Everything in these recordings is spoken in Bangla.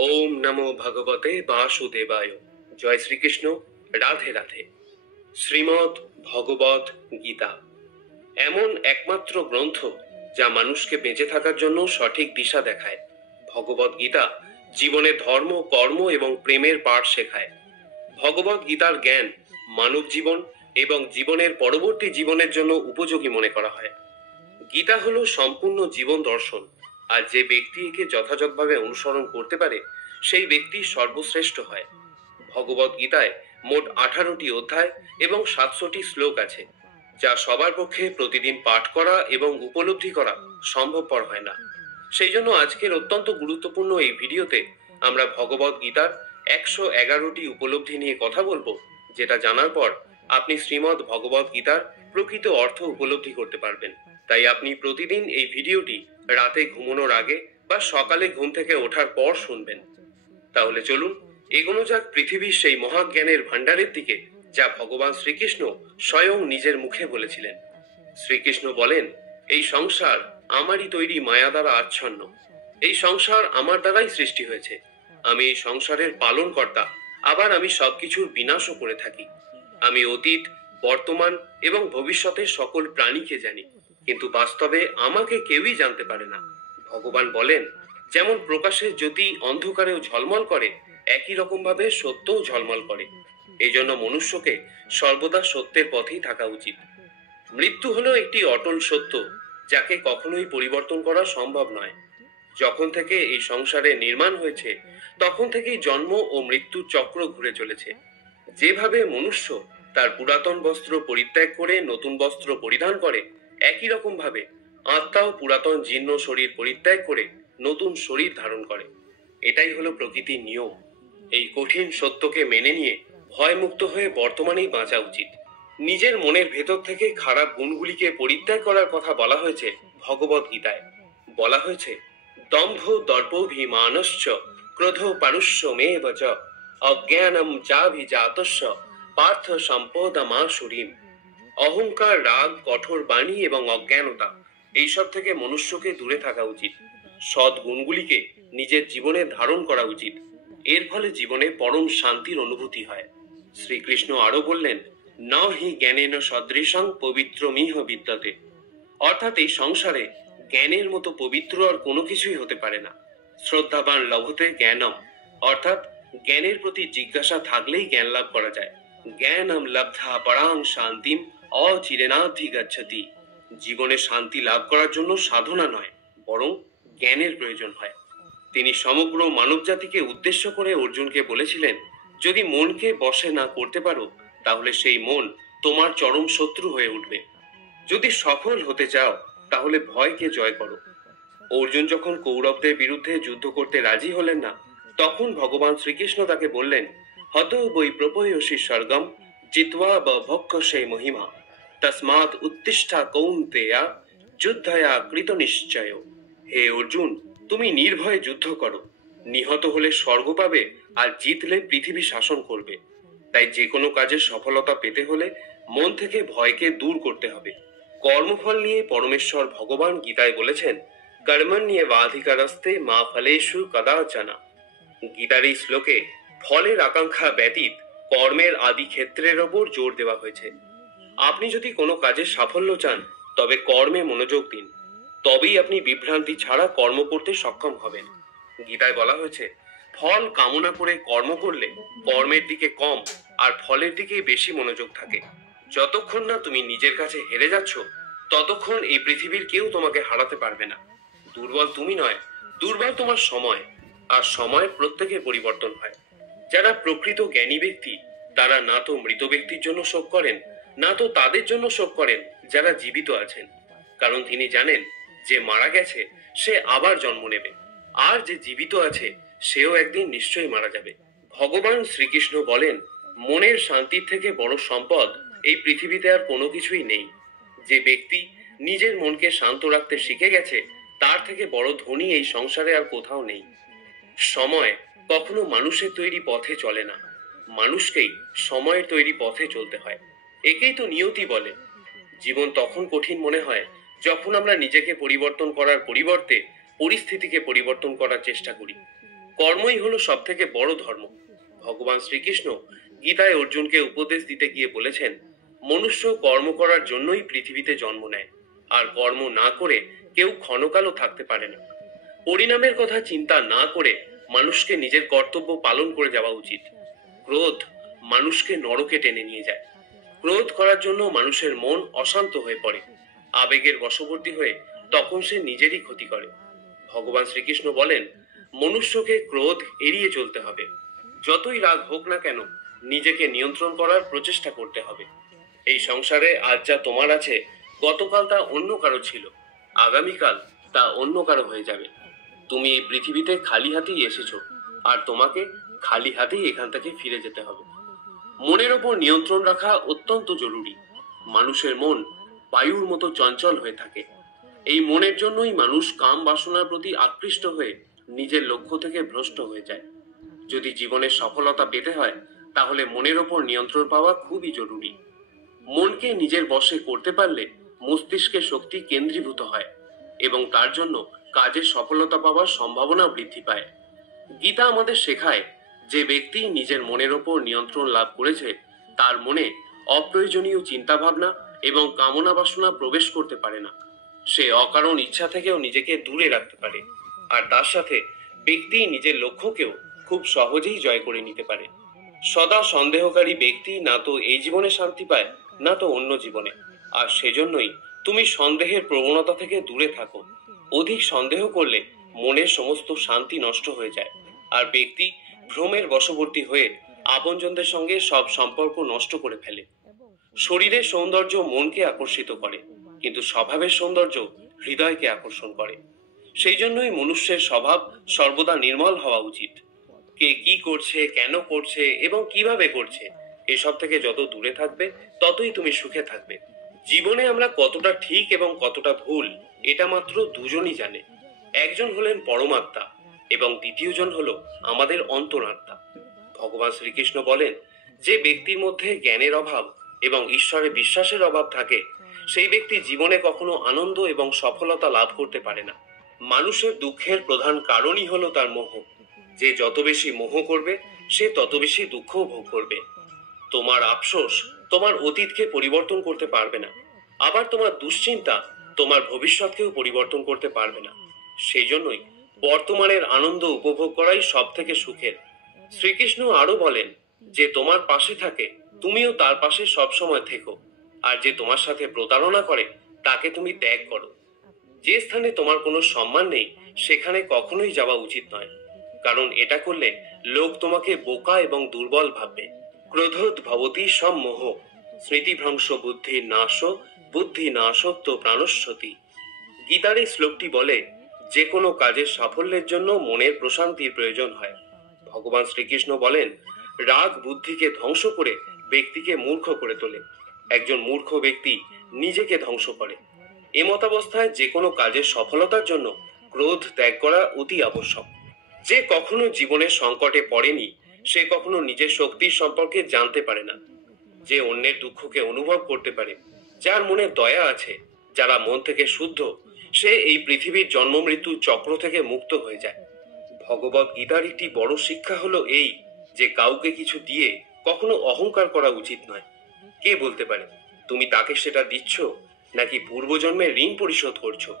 ওম নমো ভগবতে বাসুদেবায়। জয় শ্রীকৃষ্ণ। রাধে রাধে। শ্রীমদ্ ভগবত গীতা এমন একমাত্র গ্রন্থ যা মানুষকে বেঁচে থাকার জন্য সঠিক দিশা দেখায়। ভগবত গীতা জীবনে ধর্ম, কর্ম এবং প্রেমের পাঠ শেখায়। ভগবত গীতার জ্ঞান মানব জীবন এবং জীবনের পরবর্তী জীবনের জন্য উপযোগী মনে করা হয়। গীতা হলো সম্পূর্ণ জীবন দর্শন, আর যে ব্যক্তি একে যথাযথভাবে অনুসরণ করতে পারে সেই ব্যক্তি সর্বশ্রেষ্ঠ হয়। ভগবত গীতায় মোট 18টি অধ্যায় এবং 700টি শ্লোক আছে, যা সবার পক্ষে প্রতিদিন পাঠ করা এবং উপলব্ধি করা সম্ভবপর হয় না। সেই জন্য আজকের অত্যন্ত গুরুত্বপূর্ণ এই ভিডিওতে আমরা ভগবত গীতার 111টি উপলব্ধি নিয়ে কথা বলবো, যেটা জানার পর আপনি শ্রীমদ্ ভগবত গীতার প্রকৃত অর্থ উপলব্ধি করতে পারবেন। তাই আপনি প্রতিদিন এই ভিডিওটি রাতে ঘুমানোর আগে বা সকালে ঘুম থেকে ওঠার পর শুনবেন। তাহলে চলুন এগোনো যাক পৃথিবীর সেই মহাজ্ঞানের ভান্ডারের দিকে, যা ভগবান শ্রীকৃষ্ণ স্বয়ং নিজের মুখে বলেছিলেন। শ্রীকৃষ্ণ বলেন, এই সংসার আমারই তৈরি মায়া দ্বারা আচ্ছন্ন। এই সংসার আমার দ্বারাই সৃষ্টি হয়েছে। আমি এই সংসারের পালন কর্তা, আবার আমি সবকিছুর বিনাশও করে থাকি। আমি অতীত, বর্তমান এবং ভবিষ্যতের সকল প্রাণীকে জানি, কিন্তু বাস্তবে আমাকে কেউই জানতে পারে না। ভগবান বলেন, যেমন প্রকাশের জ্যোতি অন্ধকারেও ঝলমল করে, একই রকম ভাবে সত্যও ঝলমল করে। এই জন্য মনুষ্যকে সর্বদা সত্যের পথেই থাকা উচিত। মৃত্যু হলো একটি অটল সত্য, যাকে কখনোই পরিবর্তন করা সম্ভব নয়। যখন থেকে এই সংসারে নির্মাণ হয়েছে, তখন থেকেই জন্ম ও মৃত্যুর চক্র ঘুরে চলেছে। যেভাবে মনুষ্য তার পুরাতন বস্ত্র পরিত্যাগ করে নতুন বস্ত্র পরিধান করে, একই রকম ভাবে আত্মাও পুরাতন জীর্ণ শরীর পরিত্যাগ করে নতুন শরীর ধারণ করে। এটাই হলো প্রকৃতির নিয়ম। এই কঠিন সত্যকে মেনে নিয়ে ভয়মুক্ত হয়ে বর্তমানেই বাঁচা উচিত। নিজের মনের ভেতর থেকে খারাপ গুণগুলিকে পরিত্যাগ করার কথা বলা হয়েছে ভগবত গীতায়। বলা হয়েছে, দম্ভ দর্পভিমানশ্চ ক্রোধ পারুষ্যমেব চ অজ্ঞানম চাভিজাতস্য পার্থ সম্পদমাসুরীম। অহংকার, রাগ, কঠোর বাণী এবং অজ্ঞানতা, এইসব থেকে মনুষ্যকে দূরে থাকা উচিত। সৎ গুণগুলিকে নিজের জীবনে ধারণ করা উচিত। এর ফলে জীবনে পরম শান্তির অনুভূতি হয়। শ্রীকৃষ্ণ আরো বললেন, ন হি জ্ঞানেন সদৃশং পবিত্রমিহ বিদ্যতে। অর্থাৎ এই সংসারে জ্ঞানের মতো পবিত্র আর কোনো কিছুই হতে পারে না। শ্রদ্ধাবান লভতে জ্ঞানম, অর্থাৎ জ্ঞানের প্রতি জিজ্ঞাসা থাকলেই জ্ঞান লাভ করা যায়। জ্ঞানম লব্ধা পরাং শান্তিম অচিরেনাধিগচ্ছতি। জীবনে শান্তি লাভ করার জন্য সাধনা নয়, বরং জ্ঞানের প্রয়োজন হয়। তিনি সমগ্র মানব জাতিকে উদ্দেশ্য করে অর্জুনকে বলেছিলেন, যদি মনকে বশে না করতে পারো, তাহলে সেই মন তোমার চরম শত্রু হয়ে উঠবে। যদি সফল হতে চাও, তাহলে ভয়কে জয় করো। অর্জুন যখন কৌরবদের বিরুদ্ধে যুদ্ধ করতে রাজি হলেন না, তখন ভগবান শ্রীকৃষ্ণ তাকে বললেন, হত বৈ প্রপয়সী স্বর্গম জিত্বা বভক্ষ সেই মহিমা তসমাৎ উত্তিষ্ঠা কৌন্তেয়া যুদ্ধয়া কৃত নিশ্চয়। হে অর্জুন, তুমি নির্ভয়ে যুদ্ধ করো। নিহত হলে স্বর্গ পাবে, আর জিতলে পৃথিবী শাসন করবে। তাই যে কোনো কাজে সফলতা পেতে হলে মন থেকে ভয়কে দূর করতে হবে। কর্মফল নিয়ে পরমেশ্বর ভগবান গীতায় বলেছেন, কর্মণ্যেবাধিকারস্তে মা ফলেষু কদাচনা। গীতার এই শ্লোকে ফলের আকাঙ্ক্ষা ব্যতীত কর্মের আদি ক্ষেত্রের ওপর জোর দেওয়া হয়েছে। আপনি যদি কোনো কাজে সাফল্য চান, তবে কর্মে মনোযোগ দিন। তবেই আপনি বিভ্রান্তি ছাড়া কর্ম করতে সক্ষম হবেন। গীতায় বলা হয়েছে, ফল কামনা করে কর্ম করলে কর্মের দিকে কম আর ফলের দিকে বেশি মনোযোগ থাকে। যতক্ষণ না তুমি নিজের কাছে হেরে যাচ্ছ, ততক্ষণ এই পৃথিবীর কেউ তোমাকে হারাতে পারবে না। দুর্বল তুমি নয়, দুর্বল তোমার সময়, আর সময় প্রত্যেকের পরিবর্তন হয়। যারা প্রকৃত জ্ঞানী ব্যক্তি, তারা না তো মৃত ব্যক্তির জন্য শোক করেন, না তো তাদের জন্য শোক করেন যারা জীবিত আছেন। কারণ তিনি জানেন, যে মারা গেছে সে আবার জন্ম নেবে, আর যে জীবিত আছে সেও একদিন নিশ্চয়ই মারা যাবে। ভগবান শ্রীকৃষ্ণ বলেন, মনের শান্তির থেকে বড় সম্পদ এই পৃথিবীতে আর কোনো কিছুই নেই। যে ব্যক্তি নিজের মনকে শান্ত রাখতে শিখে গেছে, তার থেকে বড় ধনী এই সংসারে আর কোথাও নেই। সময় কখনো মানুষের তৈরি পথে চলে না, মানুষকেই সময়ের তৈরি পথে চলতে হয়। একেই তো নিয়তি বলে। জীবন তখন কঠিন মনে হয় যখন আমরা নিজেকে পরিবর্তন করার পরিবর্তে পরিস্থিতিকে পরিবর্তন করার চেষ্টা করি। কর্মই হলো সব থেকে বড় ধর্ম। ভগবান শ্রীকৃষ্ণ গীতায় অর্জুনকে উপদেশ দিতে গিয়ে বলেছেন, মনুষ্য কর্ম করার জন্যই পৃথিবীতে জন্ম নেয়, আর কর্ম না করে কেউ ক্ষণকালও থাকতে পারে না। পরিণামের কথা চিন্তা না করে মানুষকে নিজের কর্তব্য পালন করে যাওয়া উচিত। ক্রোধ মানুষকে নরকে টেনে নিয়ে যায়। ক্রোধ করার জন্য মানুষের মন অশান্ত হয়ে পড়ে, আবেগের বশবর্তী হয়ে তখন সে নিজেরই ক্ষতি করে। ভগবান শ্রীকৃষ্ণ বলেন, মনুষ্যকে ক্রোধ এড়িয়ে চলতে হবে। যতই রাগ হোক না কেন, নিজেকে নিয়ন্ত্রণ করার প্রচেষ্টা করতে হবে। এই সংসারে আজ যা তোমার আছে, গতকাল তা অন্য কারো ছিল, আগামীকাল তা অন্য কারো হয়ে যাবে। তুমি এই পৃথিবীতে খালি হাতেই এসেছো, আর তোমাকে খালি হাতেই এখান থেকে ফিরে যেতে হবে। মনের ওপর নিয়ন্ত্রণ রাখা অত্যন্ত জরুরি। মানুষের মন বায়ুর মতো চঞ্চল হয়ে থাকে। এই মনের জন্যই মানুষ কাম বাসনার প্রতি আকৃষ্ট হয়ে নিজের লক্ষ্য থেকে ভ্রষ্ট হয়ে যায়। যদি জীবনে সফলতা পেতে হয়, তাহলে মনের ওপর নিয়ন্ত্রণ পাওয়া খুবই জরুরি। মনকে নিজের বশে করতে পারলে মস্তিষ্কে শক্তি কেন্দ্রীভূত হয় এবং তার জন্য কাজে সফলতা পাওয়ার সম্ভাবনা বৃদ্ধি পায়। গীতা আমাদের শেখায়, যে ব্যক্তি নিজের মনের ওপর নিয়ন্ত্রণ লাভ করেছে, তার মনে অপ্রয়োজনীয় চিন্তাভাবনা এবং কামনা বাসনা প্রবেশ করতে পারে না। সে অকারণ ইচ্ছা থেকেও নিজেকে দূরে রাখতে পারে, আর তার সাথে ব্যক্তি নিজের লক্ষ্যকেও খুব সহজেই জয় করে নিতে পারে। সদা সন্দেহকারী ব্যক্তি না তো এই জীবনে শান্তি পায়, না তো অন্য জীবনে। আর সেজন্যই তুমি সন্দেহের প্রবণতা থেকে দূরে থাকো। অধিক সন্দেহ করলে মনের সমস্ত শান্তি নষ্ট হয়ে যায়, আর ব্যক্তি ভ্রমের বশবর্তী হয়ে আপনজনদের সঙ্গে সব সম্পর্ক নষ্ট করে ফেলে। শরীরের সৌন্দর্য মনকে আকর্ষিত করে, কিন্তু স্বভাবের সৌন্দর্য হৃদয়কে আকর্ষণ করে। সেই জন্যই মনুষ্যের স্বভাব সর্বদা নির্মল হওয়া উচিত। কে কি করছে, কেন করছে এবং কিভাবে করছে, এসব থেকে যত দূরে থাকবে, ততই তুমি সুখে থাকবে। জীবনে আমরা কতটা ঠিক এবং কতটা ভুল, এটা মাত্র দুজনই জানে। একজন হলেন পরমাত্মা এবং দ্বিতীয়জন হলো আমাদের অন্তরাত্মা। ভগবান শ্রীকৃষ্ণ বলেন, যে ব্যক্তির মধ্যে জ্ঞানের অভাব এবং ঈশ্বরে বিশ্বাসের অভাব থাকে, সেই ব্যক্তি জীবনে কখনো আনন্দ এবং সফলতা লাভ করতে পারে না। মানুষের দুঃখের প্রধান কারণই হলো তার মোহ। যে যত বেশি মোহ করবে, সে তত বেশি দুঃখ ভোগ করবে। তোমার আফসোস তোমার অতীতকে পরিবর্তন করতে পারবে না, আবার তোমার দুশ্চিন্তা তোমার ভবিষ্যৎকেও পরিবর্তন করতে পারবে না। সেই জন্যই বর্তমানের আনন্দ উপভোগ করাই সব থেকে সুখের। শ্রীকৃষ্ণ আরো বলেন, যে তোমার পাশে থাকে তুমিও তার পাশে সবসময় থেকো, আর যে তোমার সাথে প্রতারণা করে তাকে তুমি ত্যাগ করো। যে স্থানে তোমার কোনো সম্মান নেই, সেখানে কখনোই যাওয়া উচিত নয়, কারণ এটা করলে লোক তোমাকে বোকা এবং দুর্বল ভাববে। ক্রোধোদ ভবতি সম্মোহ, স্মৃতিভ্রংশ বুদ্ধি নাশ, বুদ্ধি নাশত্ব প্রাণস্যতি। গীতার এই শ্লোকটি বলে, যে কোনো কাজের সাফল্যের জন্য মনের প্রশান্তির প্রয়োজন হয়। ভগবান শ্রীকৃষ্ণ বলেন, রাগ বুদ্ধিকে ধ্বংস করে ব্যক্তিকে মূর্খ করে তোলে। একজন মূর্খ ব্যক্তি নিজেকে ধ্বংস করে। এমতাবস্থায় যে কোনো কাজের সফলতার জন্য ক্রোধ ত্যাগ করা অতি আবশ্যক। যে কখনো জীবনের সংকটে পড়েনি, সে কখনো নিজের শক্তির সম্পর্কে জানতে পারে না। যে অন্যের দুঃখকে অনুভব করতে পারে, যার মনে দয়া আছে, যারা মন থেকে শুদ্ধ, সে এই পৃথিবীর জন্ম মৃত্যু চক্র থেকে মুক্ত হয়ে যায়। ভগবত গীতার একটি বড় শিক্ষা হলো এই, যে কাউকে কিছু দিয়ে কখনো অহংকার করা উচিত নয়। কে বলতে পারে তুমি তাকে সেটা দিচ্ছ, নাকি পূর্বজন্মের ঋণ পরিশোধ করছো?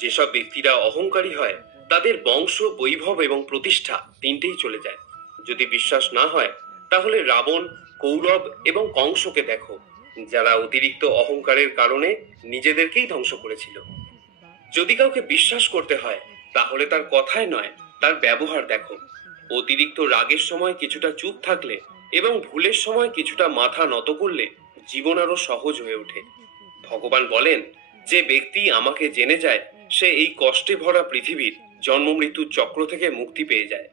যেসব ব্যক্তিরা অহংকারী হয়, তাদের বংশ, বৈভব এবং প্রতিষ্ঠা তিনটেই চলে যায়। যদি বিশ্বাস না হয়, তাহলে রাবণ, কৌরব এবং কংসকে দেখো, যারা অতিরিক্ত অহংকারের কারণে নিজেদেরকেই ধ্বংস করেছিল। যদি কাউকে বিশ্বাস করতে হয়, তাহলে তার কথায় নয়, তার ব্যবহার দেখো। অতিরিক্ত রাগের সময় কিছুটা চুপ থাকলে এবং ভুলের সময় কিছুটা মাথা নত করলে জীবন আরো সহজ হয়ে ওঠে। ভগবান বলেন, যে ব্যক্তি আমাকে জেনে যায়, সে এই কষ্টে ভরা পৃথিবীর জন্ম মৃত্যুর চক্র থেকে মুক্তি পেয়ে যায়।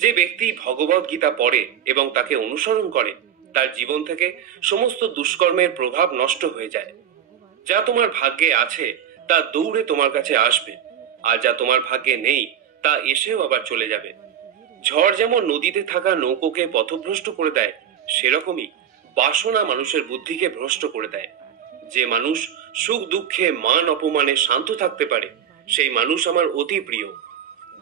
যে ব্যক্তি ভগবত গীতা পড়ে এবং তাকে অনুসরণ করে, তার জীবন থেকে সমস্ত দুষ্কর্মের প্রভাব নষ্ট হয়ে যায়। যা তোমার ভাগ্যে আছে তা দৌড়ে তোমার কাছে আসবে, আর যা তোমার ভাগ্যে নেই তা এসেও আবার চলে যাবে। ঝড় যেমন নদীতে থাকা নৌকোকে পথভ্রষ্ট করে দেয়, সেরকমই বাসনা মানুষের বুদ্ধিকে ভ্রষ্ট করে দেয়। যে মানুষ সুখ দুঃখে মান অপমানে শান্ত থাকতে পারে, সেই মানুষ আমার অতি প্রিয়।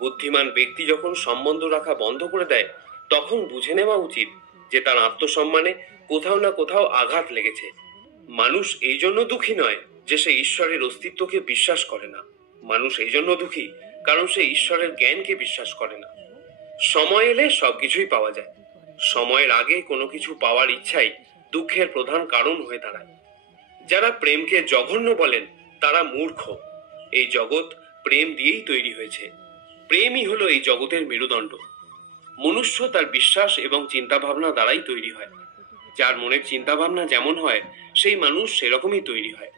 বুদ্ধিমান ব্যক্তি যখন সম্বন্ধ রাখা বন্ধ করে দেয়, তখন বুঝে নেওয়া উচিত যে তার আত্মসম্মানে কোথাও না কোথাও আঘাত লেগেছে। মানুষ এই জন্য দুঃখী নয় যে সে ঈশ্বরের অস্তিত্বকে বিশ্বাস করে না। মানুষ এই জন্য দুঃখী কারণ সে ঈশ্বরের জ্ঞানকে বিশ্বাস করে না। সময় এলে সবকিছুই পাওয়া যায়। সময়ের আগে কোনো কিছু পাওয়ার ইচ্ছাই দুঃখের প্রধান কারণ হয়ে দাঁড়ায়। যারা প্রেমকে জঘন্য বলেন তারা মূর্খ। এই জগৎ প্রেম দিয়েই তৈরি হয়েছে। প্রেমই হলো এই জগতের মেরুদণ্ড। মনুষ্য তার বিশ্বাস এবং চিন্তাভাবনা দ্বারাই তৈরি হয়। যার মনের চিন্তাভাবনা যেমন হয় সেই মানুষ সেরকমই তৈরি হয়।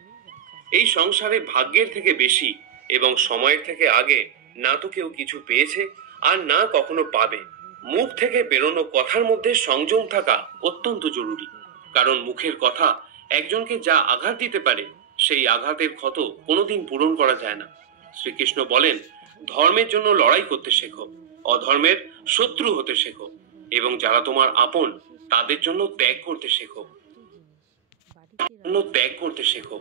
এই সংসারে ভাগ্যের থেকে বেশি এবং সময়ের থেকে আগে না তো কেউ কিছু পেয়েছে আর না কখনো পাবে। মুখ থেকে বেরোনো কথার মধ্যে সংযম থাকা অত্যন্ত জরুরি, কারণ মুখের কথা একজনকে যা আঘাত দিতে পারে সেই আঘাতের ক্ষত কোনোদিন পূরণ করা যায় না। শ্রীকৃষ্ণ বলেন, ধর্মের জন্য লড়াই করতে শেখো, অধর্মের শত্রু হতে শেখো, এবং যারা তোমার আপন তাদের জন্য ত্যাগ করতে শেখো। ত্যাগ করতে শেখো।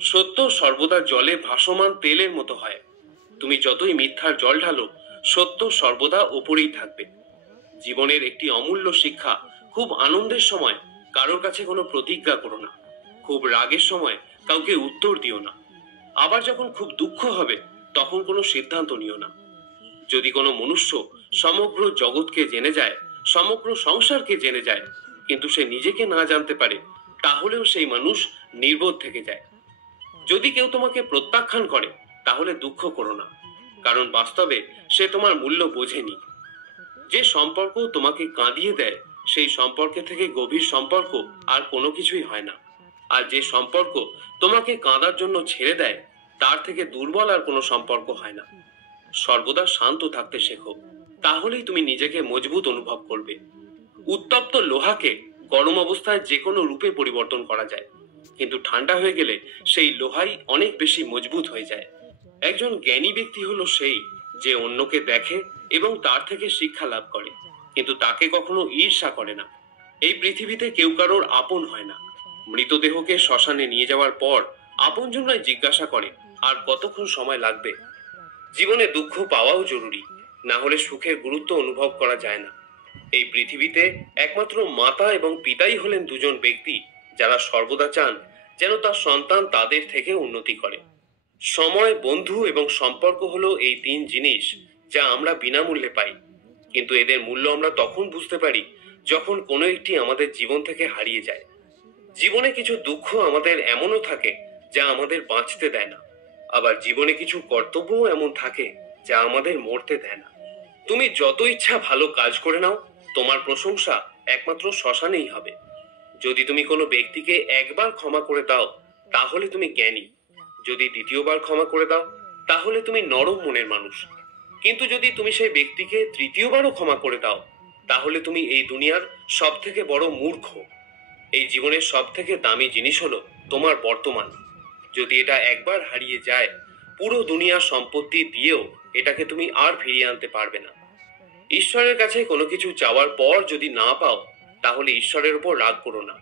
সত্য সর্বদা জলে ভাসমান তেলের মতো হয়। তুমি যতই মিথ্যার জল ঢালো, সত্য সর্বদা ওপরেই থাকবে। জীবনের একটি অমূল্য শিক্ষা, খুব আনন্দের সময় কারোর কাছে কোনো প্রতিজ্ঞা করো না। খুব রাগের সময় কাউকে উত্তর দিও না। আবার যখন খুব দুঃখ হবে তখন কোনো সিদ্ধান্ত নিও না। যদি কোনো মনুষ্য সমগ্র জগৎকে জেনে যায়, সমগ্র সংসারকে জেনে যায়, কিন্তু সে নিজেকে না জানতে পারে, তাহলেও সেই মানুষ নির্বোধ থেকে যায়। যদি কেউ তোমাকে প্রত্যাখ্যান করে তাহলে দুঃখ করো না, কারণ বাস্তবে সে তোমার মূল্য বোঝেনি। যে সম্পর্ক তোমাকে কাঁদিয়ে দেয় সেই সম্পর্কে থেকে গভীর সম্পর্ক আর কোনো কিছুই হয় না। আর যে সম্পর্ক তোমাকে কাঁদার জন্য ছেড়ে দেয় তার থেকে দুর্বল আর কোনো সম্পর্ক হয় না। সর্বদা শান্ত থাকতে শেখো, তাহলেই তুমি নিজেকে মজবুত অনুভব করবে। উত্তপ্ত লোহাকে গরম অবস্থায় যে কোনো রূপে পরিবর্তন করা যায়, কিন্তু ঠান্ডা হয়ে গেলে সেই লোহাই অনেক বেশি মজবুত হয়ে যায়। একজন জ্ঞানী ব্যক্তি হলো সেই যে অন্যকে দেখে এবং তার থেকে শিক্ষা লাভ করে, কিন্তু তাকে কখনো ঈর্ষা করে না। এই পৃথিবীতে কেউ কারোর আপন হয় না। মৃতদেহকে শ্মশানে নিয়ে যাওয়ার পর আপনজনরাই জিজ্ঞাসা করে আর কতক্ষণ সময় লাগবে। জীবনে দুঃখ পাওয়াও জরুরি, না হলে সুখের গুরুত্ব অনুভব করা যায় না। এই পৃথিবীতে একমাত্র মাতা এবং পিতাই হলেন দুজন ব্যক্তি যারা সর্বদা চান যেন তার সন্তান তাদের থেকে উন্নতি করে। সময়, বন্ধু এবং সম্পর্ক হলো এই তিন জিনিস যা আমরা বিনামূল্যে পাই, কিন্তু এদের মূল্য আমরা তখন বুঝতে পারি যখন কোনো একটি আমাদের জীবন থেকে হারিয়ে যায়। জীবনে কিছু দুঃখ আমাদের এমনও থাকে যা আমাদের বাঁচতে দেয় না, আবার জীবনে কিছু কর্তব্যও এমন থাকে যা আমাদের মরতে দেয় না। তুমি যত ইচ্ছা ভালো কাজ করে নাও, তোমার প্রশংসা একমাত্র শ্মশানেই হবে। যদি তুমি কোনো ব্যক্তিকে একবার ক্ষমা করে দাও তাহলে তুমি জ্ঞানী, যদি দ্বিতীয়বার ক্ষমা করে দাও তাহলে তুমি নরম মনের মানুষ, কিন্তু যদি তুমি সেই ব্যক্তিকে তৃতীয়বারও ক্ষমা করে দাও তাহলে তুমি এই দুনিয়ার সব থেকে বড় মূর্খ। এই জীবনের সব থেকে দামি জিনিস হলো তোমার বর্তমান। যদি এটা একবার হারিয়ে যায়, পুরো দুনিয়ার সম্পত্তি দিয়েও এটাকে তুমি আর ফিরিয়ে আনতে পারবে না। ঈশ্বরের কাছে কোনো কিছু চাওয়ার পর যদি না পাও তাহলে ঈশ্বরের উপর রাগ করো না,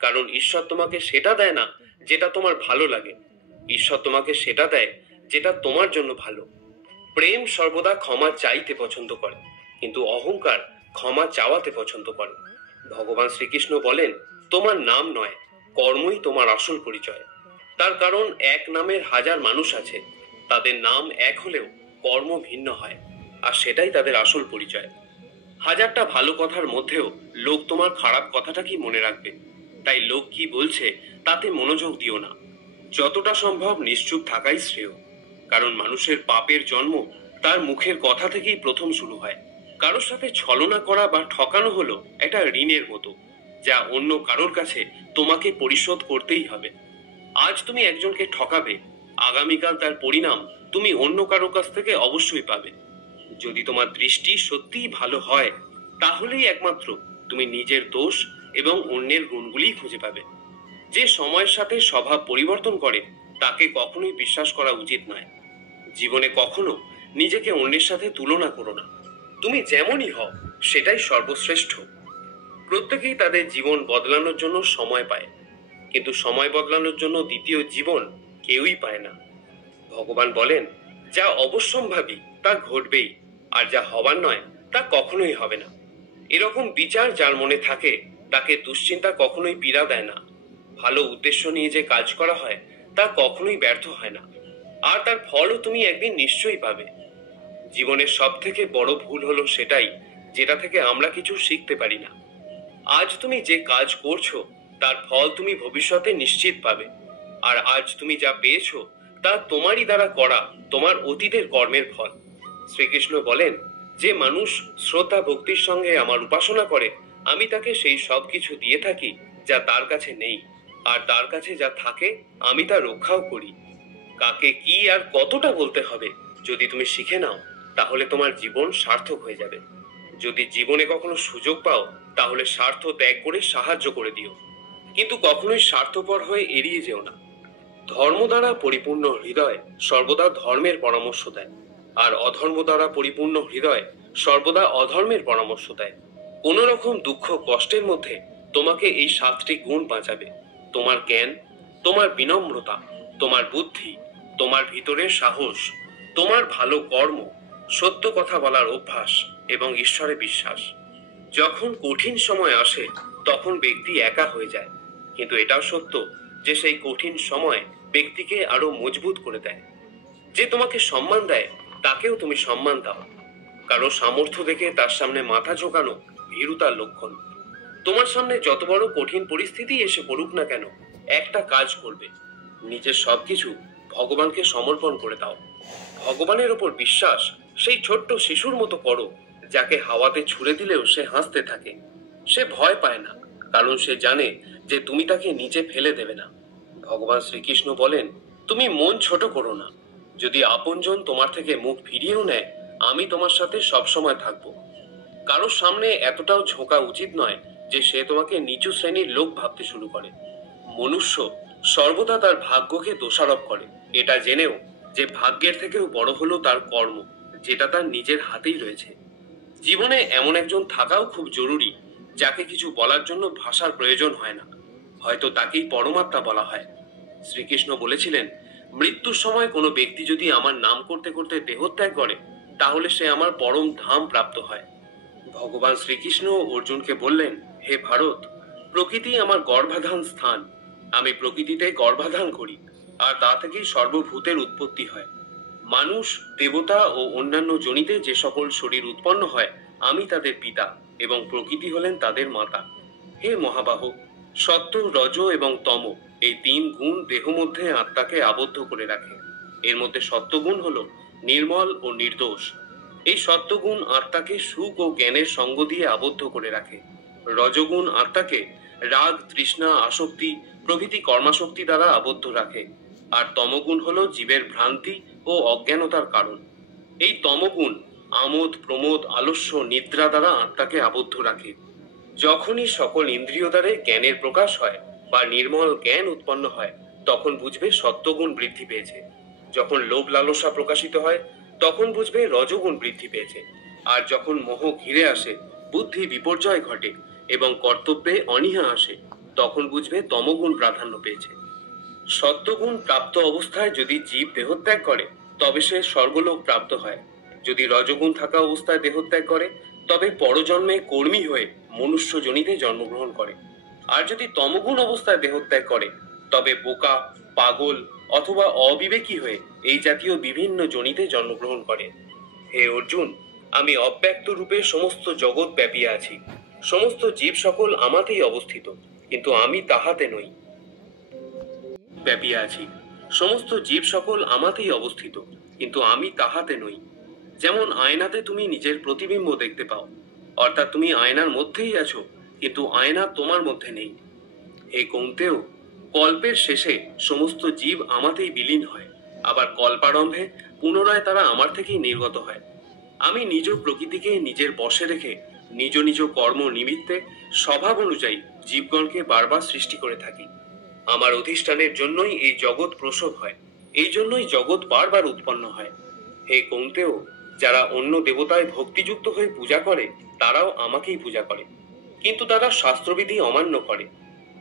কারণ ঈশ্বর তোমাকে সেটা দেয় না যেটা তোমার ভালো লাগে। ঈশ্বর তোমাকে সেটা দেয় যেটা তোমার জন্য ভালো। প্রেম সর্বদা ক্ষমা চাইতে পছন্দ করে, কিন্তু অহংকার ক্ষমা চাওয়াতে পছন্দ করে। ভগবান শ্রীকৃষ্ণ বলেন, তোমার নাম নয়, কর্মই তোমার আসল পরিচয়। তার কারণ এক নামের হাজার মানুষ আছে, তাদের নাম এক হলেও কর্ম ভিন্ন হয়, আর সেটাই তাদের আসল পরিচয়। হাজারটা ভালো কথার মধ্যেও লোক তোমার খারাপ কথাটা কি মনে রাখবে? তাই লোক কি বলছে তাতে মনোযোগ দিও না। যতটা সম্ভব নিশ্চুপ থাকাই শ্রেয়, কারণ মানুষের পাপের জন্ম তার মুখের কথা থেকেই প্রথম শুরু হয়। কারোর সাথে ছলনা করা বা ঠকানো হলো একটা ঋণের মতো, যা অন্য কারোর কাছে তোমাকে পরিশোধ করতেই হবে। আজ তুমি একজনকে ঠকাবে, আগামীকাল তার পরিণাম তুমি অন্য কারোর কাছ থেকে অবশ্যই পাবে। যদি তোমার দৃষ্টি সত্যিই ভালো হয় তাহলেই একমাত্র তুমি নিজের দোষ এবং অন্যের গুণগুলি খুঁজে পাবে। যে সময়ের সাথে স্বভাব পরিবর্তন করে তাকে কখনোই বিশ্বাস করা উচিত নয়। জীবনে কখনো নিজেকে অন্যের সাথে তুলনা করো না। তুমি যেমনই হও সেটাই সর্বশ্রেষ্ঠ। প্রত্যেকেই তাদের জীবন বদলানোর জন্য সময় পায়, কিন্তু সময় বদলানোর জন্য দ্বিতীয় জীবন কেউই পায় না। ভগবান বলেন, যা অবশ্যম্ভাবী তা ঘটবেই, আর যা হবার নয় তা কখনোই হবে না। এরকম বিচার যার মনে থাকে তাকে দুশ্চিন্তা কখনোই পীড়া দেয় না। ভালো উদ্দেশ্য নিয়ে যে কাজ করা হয় তা কখনোই ব্যর্থ হয় না, আর তার ফলও তুমি একদিন নিশ্চয়ই পাবে। জীবনের সব থেকে বড় ভুল হলো সেটাই, যেটা থেকে আমরা কিছু শিখতে পারি না। আজ তুমি যে কাজ করছো তার ফল তুমি ভবিষ্যতে নিশ্চিত পাবে, আর আজ তুমি যা পেয়েছো তা তোমারই দ্বারা করা তোমার অতীতের কর্মের ফল। শ্রীকৃষ্ণ বলেন, যে মানুষ শ্রদ্ধা ভক্তির সঙ্গে আমার উপাসনা করে আমি তাকে সেই সব কিছু দিয়ে থাকি যা তার কাছে নেই, আর তার কাছে যা থাকে আমি তা রক্ষাও করি। কাকে কি আর কতটা বলতে হবে যদি তুমি শিখে নাও, তাহলে তোমার জীবন সার্থক হয়ে যাবে। যদি জীবনে কখনো সুযোগ পাও তাহলে স্বার্থ ত্যাগ করে সাহায্য করে দিও, কিন্তু কখনোই স্বার্থপর হয়ে এড়িয়ে যেও না। ধর্ম দ্বারা পরিপূর্ণ হৃদয় সর্বদা ধর্মের পরামর্শ দেয়, আর অধর্ম দ্বারা পরিপূর্ণ হৃদয় সর্বদা অধর্মের পরামর্শ দেয়। কোন রকম দুঃখ কষ্টের মধ্যে তোমাকে এই 7টি গুণ বাঁচাবে: তোমার জ্ঞান, তোমার বিনম্রতা, তোমার বুদ্ধি, তোমার ভিতরের সাহস, তোমার ভালো কর্ম, সত্য কথা বলার অভ্যাস এবং ঈশ্বরে বিশ্বাস। যখন কঠিন সময় আসে তখন ব্যক্তি একা হয়ে যায়, কিন্তু এটাও সত্য যে সেই কঠিন সময় ব্যক্তিকে আরো মজবুত করে দেয়। যে তোমাকে সম্মান দেয় তাকেও তুমি সম্মান দাও। কারো সামর্থ্য দেখে তার সামনে মাথা ঝোঁকানো ভীরুতার লক্ষণ। তোমার সামনে যত বড় কঠিন পরিস্থিতি এসে পড়ুক না কেন, একটা কাজ করবে: নিজের সবকিছু ভগবানকে সমর্পণ করে দাও। ভগবানের ওপর বিশ্বাস সেই ছোট্ট শিশুর মতো করো যাকে হাওয়াতে ছুড়ে দিলেও সে হাসতে থাকে। সে ভয় পায় না, কারণ সে জানে যে তুমি তাকে নিচে ফেলে দেবে না। ভগবান শ্রীকৃষ্ণ বলেন, তুমি মন ছোট করো না। যদি আপনজন তোমার থেকে মুখ ফিরিয়েও নেয়, আমি তোমার সাথে সবসময় থাকবো। কারোর সামনে এতটাও ঝোঁকা উচিত নয় যে সে তোমাকে নিচু শ্রেণীর লোক ভাবতে শুরু করে। মনুষ্য সর্বদা তার ভাগ্যকে দোষারোপ করে, এটা জেনেও যে ভাগ্যের থেকেও বড় হলো তার কর্ম, যেটা তার নিজের হাতেই রয়েছে। জীবনে এমন একজন থাকাও খুব জরুরি যাকে কিছু বলার জন্য ভাষার প্রয়োজন হয় না, হয়তো তাকেই পরমাত্মা বলা হয়। শ্রীকৃষ্ণ বলেছিলেন, মৃত্যুর সময় কোনো ব্যক্তি যদি আমার নাম করতে করতে দেহত্যাগ করে তাহলে সে আমার পরম ধাম প্রাপ্ত হয়। ভগবান শ্রীকৃষ্ণ অর্জুনকে বললেন, হে ভারত, প্রকৃতি আমার গর্ভাধান স্থান। আমি প্রকৃতিতে গর্ভাধান করি, আর তা থেকেই সর্বভূতের উৎপত্তি হয়। মানুষ, দেবতা ও অন্যান্য জনিতে যে সকল শরীর উৎপন্ন হয় আমি তাদের পিতা, এবং প্রকৃতি হলেন তাদের মাতা। হে মহাবাহ, সত্য, রজ এবং তম এই 3 গুণ দেহ মধ্যে আত্মাকে আবদ্ধ করে রাখে। এর মধ্যে সত্যগুণ হলো নির্মল ও নির্দোষ। এই সত্যগুণ আত্মাকে সুখ ও জ্ঞানের সঙ্গ দিয়ে আবদ্ধ করে রাখে। রজগুণ আত্মাকে রাগ, তৃষ্ণা, আসক্তি প্রভৃতি কর্মাশক্তি দ্বারা আবদ্ধ রাখে, আর তমগুণ হলো জীবের ভ্রান্তি ও অজ্ঞানতার কারণ। এই তমগুণ আমোদ, প্রমোদ, আলস্য, নিদ্রা দ্বারা আত্মাকে আবদ্ধ রাখে। যখনই সকল ইন্দ্রিয় দ্বারে জ্ঞানের প্রকাশ হয় বা নির্মল জ্ঞান উৎপন্ন হয় তখন বুঝবে সত্যগুণ বৃদ্ধি পেয়েছে। যখন লোভ লালসা প্রকাশিত হয় তখন বুঝবে রজগুণ বৃদ্ধি পেয়েছে। আর যখন মোহ ঘিরে আসে, বুদ্ধি বিপর্যয় ঘটে এবং কর্তব্যে অনীহা আসে, তখন বুঝবে তমগুণ প্রাধান্য পেয়েছে। সত্যগুণ প্রাপ্ত অবস্থায় যদি জীব দেহত্যাগ করে তবে সে স্বর্গলোক প্রাপ্ত হয়। যদি রজগুণ থাকা অবস্থায় দেহত্যাগ করে তবে পরজন্মে কর্মী হয়ে মনুষ্য জনিতে জন্মগ্রহণ করে। আর যদি তমগুণ অবস্থায় দেহত্যাগ করে তবে বোকা, পাগল অথবা অবিবেকী হয়ে এই জাতীয় বিভিন্ন জনিতে জন্মগ্রহণ করে। হে অর্জুন, আমি অব্যক্ত রূপে সমস্ত জগৎ ব্যাপিয়া আছি। সমস্ত জীব সকল আমাতেই অবস্থিত, কিন্তু আমি তাহাতে নই। ব্যাপিয়া আছি, সমস্ত জীব সকল আমাতেই অবস্থিত, কিন্তু আমি তাহাতে নই। যেমন আয়নাতে তুমি নিজের প্রতিবিম্ব দেখতে পাও, অর্থাৎ তুমি আয়নার মধ্যেই আছো, কিন্তু আয়না তোমার মধ্যে নেই। হে কৌন্তেয়, কল্পের শেষে সমস্ত জীব আমাতেই বিলীন হয়, আবার কল্পারম্ভে পুনরায় তারা আমার থেকেই নির্গত হয়। আমি নিজ প্রকৃতিকে নিজের বশে রেখে নিজ নিজ কর্ম নিমিত্তে স্বভাব অনুযায়ী জীবগণকে বারবার সৃষ্টি করে থাকি। আমার অধিষ্ঠানের জন্যই এই জগৎ প্রসব হয়, এই জন্যই জগৎ বারবার উৎপন্ন হয়। হে কৌন্তেয়, যারা অন্য দেবতায় ভক্তিযুক্ত হয়ে পূজা করে তারাও আমাকেই পূজা করে, কিন্তু তারা শাস্ত্রবিধি অমান্য করে।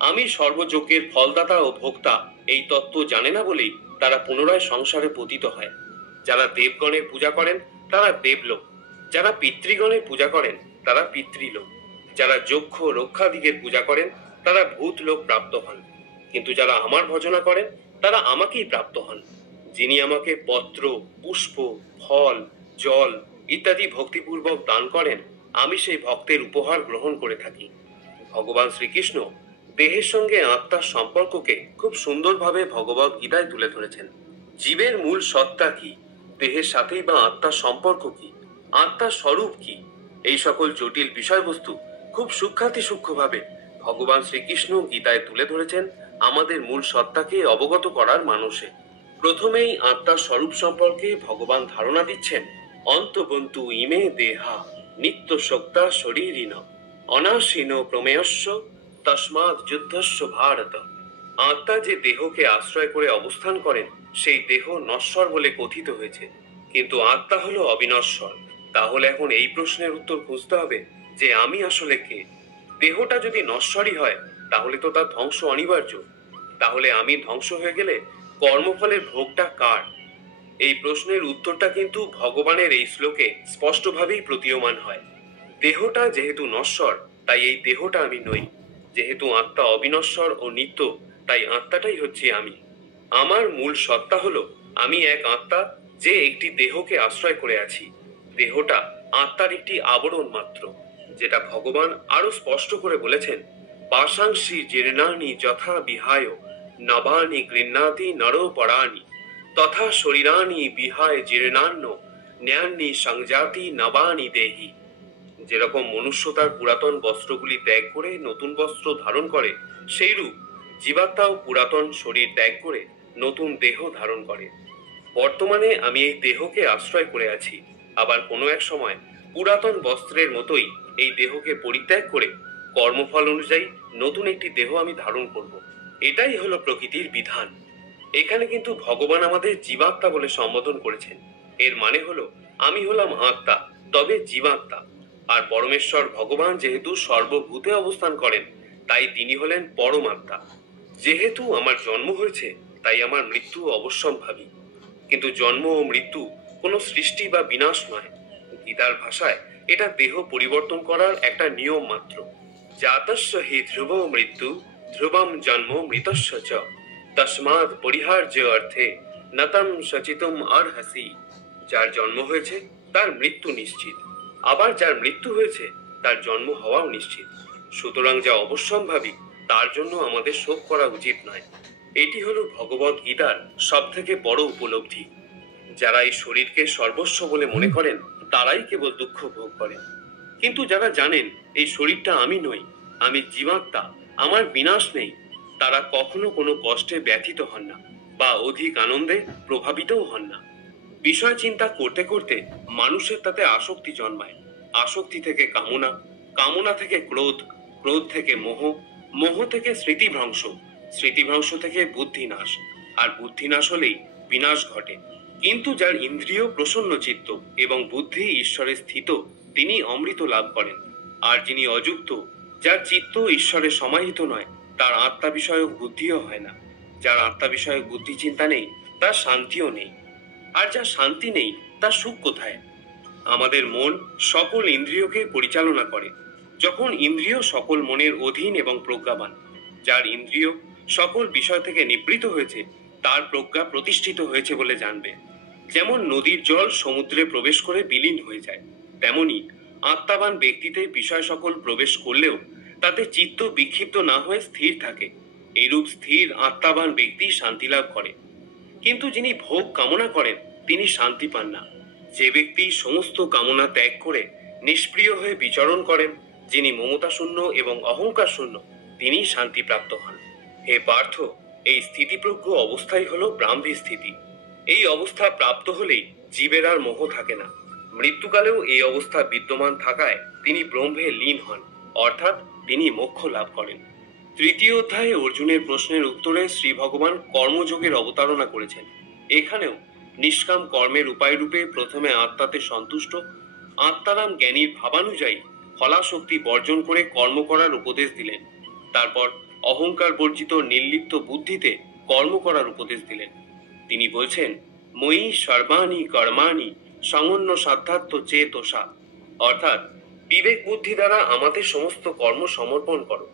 আমি সর্বযজ্ঞের ফলদাতা ও ভোক্তা এই তত্ত্ব জানে না বলেই তারা পুনরায় সংসারে পতিত হয়। যারা দেবগণের পূজা করেন তারা দেবলোক, যারা পিতৃগণের পূজা করেন তারা পিতৃলোক, যারা যক্ষ রক্ষাদিগের পূজা করেন তারা ভূতলোক প্রাপ্ত হন, কিন্তু যারা আমার ভজনা করেন তারা আমাকেই প্রাপ্ত হন। যিনি আমাকে পত্র, পুষ্প, ফল, জল ইত্যাদি ভক্তিপূর্বক দান করেন, আমি সেই ভক্তের উপহার গ্রহণ করে থাকি। ভগবান শ্রীকৃষ্ণ দেহের সঙ্গে আত্মার সম্পর্ককে খুব সুন্দরভাবে ভগবত গীতায় তুলে ধরেছেন। জীবের মূল সত্তা কি, দেহের সাথেই বা আত্মার সম্পর্ক কি, আত্মার স্বরূপ কি, এই সকল জটিল বিষয়বস্তু খুব সূক্ষ্মভাবে ভগবান শ্রীকৃষ্ণ গীতায় তুলে ধরেছেন আমাদের মূল সত্তাকে অবগত করার মানুষে। প্রথমেই আত্মার স্বরূপ সম্পর্কে ভগবান ধারণা দিচ্ছেন, অন্তবন্তু ইমে দেহা নিত্য শক্তা শরীরিণ অনাসীন প্রমেয়স্য তস্মাৎ যুদ্ধস্য ভারত। আত্মা যে দেহকে আশ্রয় করে অবস্থান করেন সেই দেহ নশ্বর বলে কথিত হয়েছে, কিন্তু আত্মা হলো অবিনশ্বর। তাহলে এখন এই প্রশ্নের উত্তর খুঁজতে হবে যে আমি আসলে কে। দেহটা যদি নশ্বরই হয় তাহলে তো তার ধ্বংস অনিবার্য। তাহলে আমি ধ্বংস হয়ে গেলে কর্মফলের ভোগটা কার? এই প্রশ্নের উত্তরটা কিন্তু ভগবানের এই শ্লোকে স্পষ্টভাবেই প্রতীয়মান হয়। দেহটা যেহেতু নশ্বর তাই এই দেহটা আমি নই, যেহেতু আত্মা অবিনশ্বর ও নিত্য তাই আত্মাটাই হচ্ছে আমি। আমার মূল সত্তা হলো আমি এক আত্মা যে একটি দেহকে আশ্রয় করে আছি। দেহটা আত্মার একটি আবরণ মাত্র, যেটা ভগবান আরো স্পষ্ট করে বলেছেন, পাশাংশি জীর্ণানি যথা বিহায় নবানি গৃহ্ণাতি নরপরাণি তথা শরীরানি বিহায় জীর্ণান্ন ন্যান্নি সংজাতি নবানি দেহি। যেরকম মনুষ্য তার পুরাতন বস্ত্রগুলি ত্যাগ করে নতুন বস্ত্র ধারণ করে, সেইরূপ জীবাত্মাও পুরাতন শরীর ত্যাগ করে নতুন দেহ ধারণ করে। বর্তমানে আমি এই দেহকে আশ্রয় করে আছি, আবার কোনো এক সময় পুরাতন বস্ত্রের মতোই এই দেহকে পরিত্যাগ করে কর্মফল অনুযায়ী নতুন একটি দেহ আমি ধারণ করব। এটাই হলো প্রকৃতির বিধান। এখানে কিন্তু ভগবান আমাদের জীবাত্মা বলে সম্বোধন করেছেন। এর মানে হলো আমি হলাম আত্মা, তবে জীবাত্মা। আর পরমেশ্বর ভগবান যেহেতু সর্বভূতে অবস্থান করেন তাই তিনি হলেন পরমাত্মা। যেহেতু আমার জন্ম হয়েছে তাই আমার মৃত্যু অবশ্যম্ভাবী, কিন্তু জন্ম ও মৃত্যু কোনো সৃষ্টি বা বিনাশ নয়। গীতার ভাষায় এটা দেহ পরিবর্তন করার একটা নিয়ম মাত্র। জাতস্য হি ধ্রুব মৃত্যু ধ্রুবম জন্ম মৃতস্য চ তস্মাৎ পরিহার্য অর্থে নতম সচিতম অর্হসি। যার জন্ম হয়েছে তার মৃত্যু নিশ্চিত, আবার যার মৃত্যু হয়েছে তার জন্ম হওয়াও নিশ্চিত। সুতরাং যা অবশ্যম্ভাবী তার জন্য আমাদের শোক করা উচিত নয়। এটি হলো ভগবত গীতার সব থেকে বড় উপলব্ধি। যারা এই শরীরকে সর্বস্ব বলে মনে করেন তারাই কেবল দুঃখ ভোগ করেন, কিন্তু যারা জানেন এই শরীরটা আমি নই, আমি জীবাত্মা, আমার বিনাশ নেই, তারা কখনো কোনো কষ্টে ব্যথিত হন না বা অধিক আনন্দে প্রভাবিতও হন না। বিষয় চিন্তা করতে করতে মানুষের তাতে আসক্তি জন্মায়। আসক্তি থেকে কামনা, কামনা থেকে ক্রোধ, ক্রোধ থেকে মোহ, মোহ থেকে স্মৃতিভ্রংশ, স্মৃতিভ্রংশ থেকে বুদ্ধিনাশ, আর বুদ্ধিনাশ হলেই বিনাশ ঘটে। কিন্তু যার ইন্দ্রিয় প্রসন্ন চিত্ত এবং বুদ্ধি ঈশ্বরে স্থিত, তিনি অমৃত লাভ করেন। আর যিনি অযুক্ত, যার চিত্ত ঈশ্বরে সমাহিত নয়, তার আত্মা বিষয়ক বুদ্ধিও হয় না। যার আত্মা বিষয়ক বুদ্ধি চিন্তা নেই তার শান্তিও নেই। আর যার শান্তি নেই তার সুখ কোথায়? আমাদের মন সকল ইন্দ্রিয়কে পরিচালনা করে। যখন ইন্দ্রিয় সকল মনের অধীন এবং প্রজ্ঞাবান, যার ইন্দ্রিয় সকল বিষয় থেকে নিবৃত হয়েছে তার প্রজ্ঞা প্রতিষ্ঠিত হয়েছে বলে জানবে। যেমন নদীর জল সমুদ্রে প্রবেশ করে বিলীন হয়ে যায়, তেমনি আত্মাবান ব্যক্তিতে বিষয় সকল প্রবেশ করলেও তাতে চিত্ত বিক্ষিপ্ত না হয়ে স্থির থাকে। এইরূপ স্থির আত্মাবান ব্যক্তি শান্তি লাভ করে। কিন্তু যিনি ভোগ কামনা করেন তিনি শান্তি পান না। যে ব্যক্তি সমস্ত কামনা ত্যাগ করে নিষ্প্রিয় হয়ে বিচরণ করেন, যিনি মমতা শূন্য এবং অহংকার শূন্য, তিনি শান্তি প্রাপ্ত হন। হে পার্থ, এই স্থিতিপ্রজ্ঞ অবস্থাই হলো ব্রাহ্মী স্থিতি। এই অবস্থা প্রাপ্ত হলেই জীবের আর মোহ থাকে না। মৃত্যুকালেও এই অবস্থা বিদ্যমান থাকায় তিনি ব্রহ্মে লীন হন, অর্থাৎ তিনি মোক্ষ লাভ করেন। তৃতীয় অধ্যায়ে অর্জুনের প্রশ্নের উত্তরে শ্রী ভগবান কর্মযোগের অবতারণা করেছেন। এখানেও নিষ্কাম কর্মের উপায় রূপে প্রথমে আত্মাতে সন্তুষ্ট, আত্মারাম জ্ঞানীর ভাবানুযায়ী ফলাশক্তি বর্জন করে কর্ম করার উপদেশ দিলেন। তারপর অহংকার বর্জিত নির্লিপ্ত বুদ্ধিতে কর্ম করার উপদেশ দিলেন। তিনি বলছেন, মই সর্বাণি কর্মাণি সামান্য সাধ্যাত্ম চেতসা, অর্থাৎ বিবেক বুদ্ধি দ্বারা আমাদের সমস্ত কর্ম সমর্পণ করো।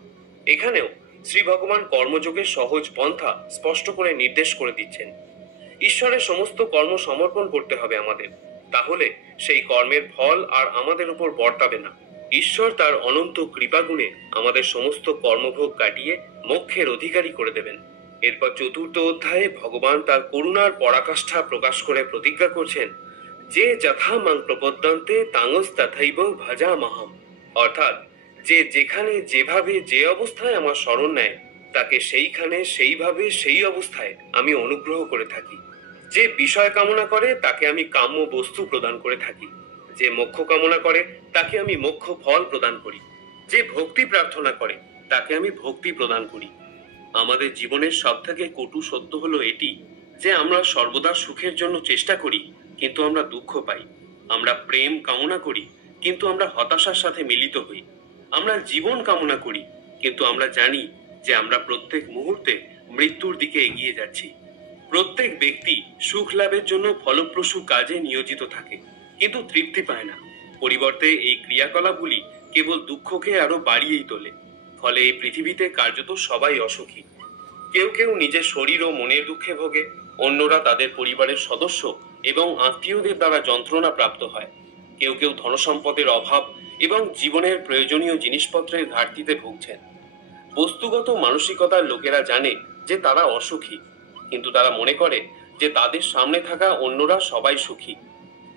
এখানেও শ্রী ভগবান কর্মযোগের সহজ পন্থা স্পষ্ট করে নির্দেশ করে দিচ্ছেন। ঈশ্বরের সমস্ত কর্ম সমর্পণ করতে হবে আমাদের, তাহলে সেই কর্মের ফল আর আমাদের উপর বর্তাবে না। ঈশ্বর তার অনন্ত কৃপাগুণে আমাদের সমস্ত কর্মভোগ কাটিয়ে মোক্ষের অধিকারী করে দেবেন। এরপর চতুর্থ অধ্যায়ে ভগবান তার করুণার পরাকাষ্ঠা প্রকাশ করে প্রতিজ্ঞা করছেন, যে যথা মাং প্রপদ্যন্তে তাঙস তথৈব ভজামহম, অর্থাৎ যে যেখানে যেভাবে যে অবস্থায় আমার শরণ নেয় তাকে সেইখানে সেইভাবে সেই অবস্থায় আমি অনুগ্রহ করে থাকি। যে বিষয় কামনা করে তাকে আমি কাম্য বস্তু প্রদান করে থাকি। যে মোক্ষ কামনা করে তাকে আমি মোক্ষ ফল প্রদান করি। যে ভক্তি প্রার্থনা করে তাকে আমি ভক্তি প্রদান করি। আমাদের জীবনের সব থেকে কটু সত্য হলো এটি, যে আমরা সর্বদা সুখের জন্য চেষ্টা করি কিন্তু আমরা দুঃখ পাই। আমরা প্রেম কামনা করি কিন্তু আমরা হতাশার সাথে মিলিত হই। আমরা জীবন কামনা করি কিন্তু আমরা জানি যে আমরা প্রত্যেক মুহূর্তে মৃত্যুর দিকে এগিয়ে যাচ্ছি। প্রত্যেক ব্যক্তি সুখ লাভের জন্য ফলপ্রসূ কাজে নিয়োজিত থাকে কিন্তু তৃপ্তি পায় না। পরিবর্তে এই ক্রিয়াকলাপগুলি কেবল দুঃখকে আরো বাড়িয়েই তোলে। ফলে এই পৃথিবীতে কার্যত সবাই অসুখী। কেউ কেউ নিজের শরীর ও মনের দুঃখে ভোগে, অন্যরা তাদের পরিবারের সদস্য এবং আত্মীয়দের দ্বারা যন্ত্রণা প্রাপ্ত হয়। কেউ কেউ ধনসম্পদের অভাব এবং জীবনের প্রয়োজনীয় জিনিসপত্রের ঘাটতিতে ভুগছেন। বস্তুগত মানসিকতার লোকেরা জানে যে তারা অসুখী, কিন্তু তারা মনে করে যে তাদের সামনে থাকা অন্যরা সবাই সুখী,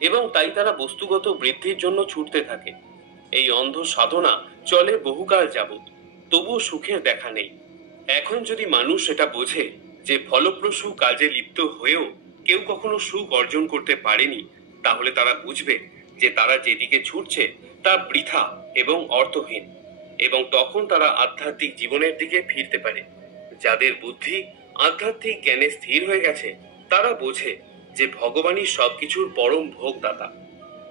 এবং তাই তারা বস্তুগত বৃদ্ধির জন্য ছুটতে থাকে। এই অন্ধ সাধনা চলে বহুকাল যাবৎ, তবুও সুখের দেখা নেই। এখন যদি মানুষ এটা বোঝে যে ফলপ্রসূ কাজে লিপ্ত হয়েও কেউ কখনো সুখ অর্জন করতে পারেনি, তাহলে তারা বুঝবে যে তারা যেদিকে ছুটছে তা বৃথা এবং অর্থহীন, এবং তখন তারা আধ্যাত্মিক জীবনের দিকে ফিরতে পারে। যাদের বুদ্ধি আধ্যাত্মিক জ্ঞানে স্থির হয়ে গেছে তারা বোঝে যে ভগবানই সবকিছুর পরম ভোগদাতা।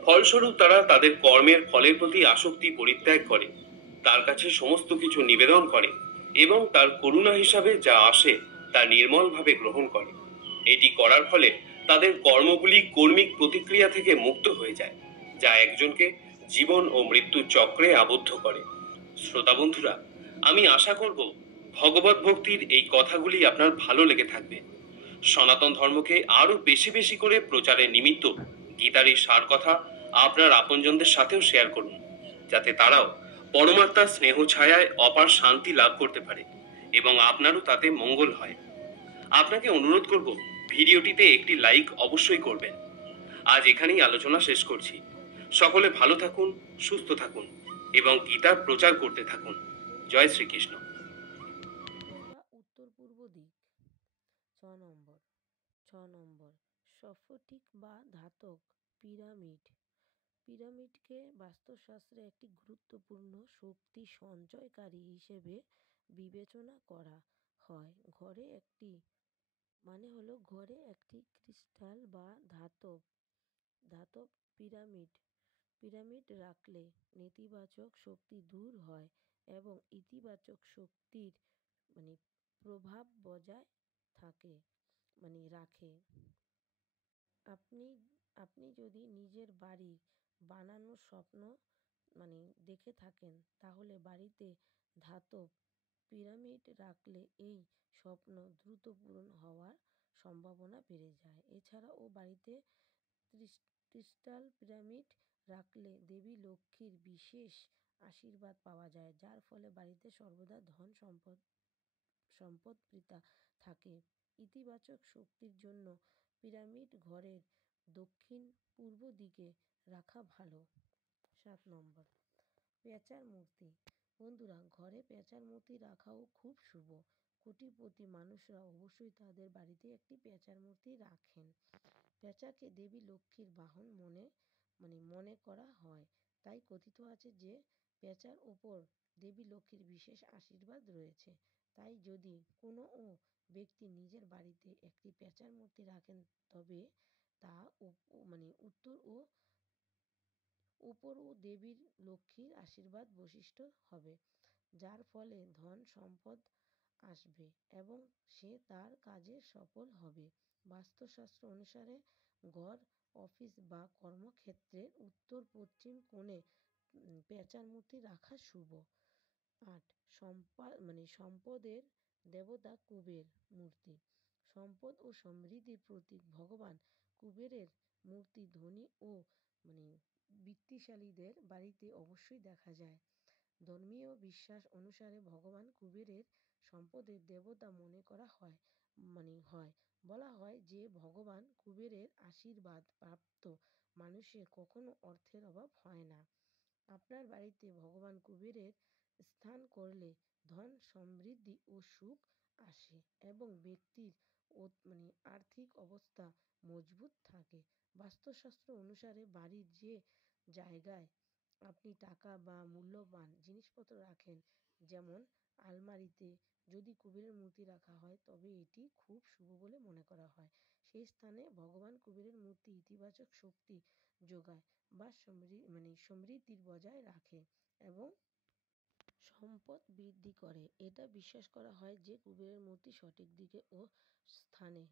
ফলস্বরূপ তারা তাদের কর্মের ফলের প্রতি আসক্তি পরিত্যাগ করে, তার কাছে সমস্ত কিছু নিবেদন করে এবং তার করুণা হিসাবে যা আসে তা নির্মলভাবে গ্রহণ করে। এটি করার ফলে তাদের কর্মগুলি কর্মিক প্রতিক্রিয়া থেকে মুক্ত হয়ে যায়, যা একজনকে জীবন ও মৃত্যুর চক্রে আবদ্ধ করে। শ্রোতা বন্ধুরা, আমি আশা করব ভগবত ভক্তির এই কথাগুলি আপনার ভালো লেগে থাকবে। সনাতন ধর্মকে আরো বেশি বেশি করে প্রচারের নিমিত্ত গীতার এই সার কথা আপনার আপনজনদের সাথেও শেয়ার করুন, যাতে তারাও পরমাত্মার স্নেহ ছায়ায় অপার শান্তি লাভ করতে পারে এবং আপনারও তাতে মঙ্গল হয়। আপনাকে অনুরোধ করব, ভিডিওটিতে একটি লাইক অবশ্যই করবেন। আজ এখানেই আলোচনা শেষ করছি। সকলে ভালো থাকুন, সুস্থ থাকুন এবং গীতার প্রচার করতে থাকুন। জয় শ্রীকৃষ্ণ। বা উত্তর পূর্ব দিক। 6 নম্বর। 6 নম্বর, স্ফটিক বা ধাতব পিরামিড। পিরামিডকে বাস্তুশাস্ত্রে একটি গুরুত্বপূর্ণ শক্তি সঞ্চয়কারী হিসেবে বিবেচনা করা হয়। ঘরে একটি ক্রিস্টাল বা ধাতব ধাতব পিরামিড পিরামিড রাখলে নেতিবাচক শক্তি দূর হয় এবং ইতিবাচক শক্তির মানে প্রভাব বজায় থাকে রাখে। আপনি আপনি যদি নিজের বাড়ি বানানোর স্বপ্ন মানে দেখে থাকেন, তাহলে বাড়িতে ধাতব পিরামিড রাখলে এই স্বপ্ন দ্রুত পূরণ হওয়ার সম্ভাবনা বেড়ে যায়। এছাড়াও বাড়িতে ক্রিস্টাল পিরামিড রাখলে দেবী লক্ষ্মীর বিশেষ আশীর্বাদ পাওয়া যায়, যার ফলে বাড়িতে সর্বদা ধন সম্পদ থাকে। ইতিবাচক শক্তির জন্য পিরামিড ঘরের দক্ষিণ পূর্ব দিকে রাখা ভালো। 7 নম্বর, পেঁচার মূর্তি। বন্ধুরা, ঘরে পেঁচার মূর্তি রাখাও খুব শুভ। কোটিপতি মানুষরা অবশ্যই তাদের বাড়িতে একটি পেঁচার মূর্তি রাখেন। পেঁচাকে দেবী লক্ষ্মীর বাহন মনে করা হয়। তাই কথিত আছে যে পেঁচার উপর দেবী লক্ষ্মীর বিশেষ আশীর্বাদ রয়েছে। তাই যদি কোনো ব্যক্তি নিজের বাড়িতে একটি পেঁচার মূর্তি রাখেন, তবে তা উত্তর ও উপর ও দেবী লক্ষ্মীর আশীর্বাদ বৈশিষ্ট্য হবে, যার ফলে ধন সম্পদ আসবে এবং সে তার কাজে সফল হবে। বাস্তুশাস্ত্র অনুসারে ঘর অফিস বা কর্মক্ষেত্রের উত্তর পশ্চিম কোণে পেঁচার মূর্তি রাখা শুভ। 8. সম্পদের দেবতা কুবের মূর্তি। সম্পদ ও সমৃদ্ধির প্রতীক ভগবান কুবেরের মূর্তি ধনী ও মানে বিত্তশালীদের বাড়িতে অবশ্যই দেখা যায়। ধর্মীয় বিশ্বাস অনুসারে ভগবান কুবেরের সম্পদের দেবতা মনে করা হয়। বলা হয় যে ভগবান কুবেরের আশীর্বাদ প্রাপ্ত মানুষের কখনো অর্থের অভাব হয় না। আপনার বাড়িতে ভগবান কুবেরের স্থান করলে ধন সমৃদ্ধি ও সুখ আসে এবং ব্যক্তির আর্থিক অবস্থা মজবুত থাকে। বাস্তুশাস্ত্র অনুসারে বাড়ির যে জায়গায় আপনি টাকা বা মূল্যবান জিনিসপত্র রাখেন, যেমন আলমারিতে যদি কুবেরের মূর্তি রাখা হয় তবে এটি খুব শুভ বলে মনে করা হয়। সেই স্থানে ভগবান কুবেরের মূর্তি ইতিবাচক শক্তি যোগায় বা সমৃদ্ধির বজায় রাখে এবং সম্পদ বৃদ্ধি করে। এটা বিশ্বাস করা হয় যে কুবেরের মূর্তি সঠিক দিকে ও স্থানে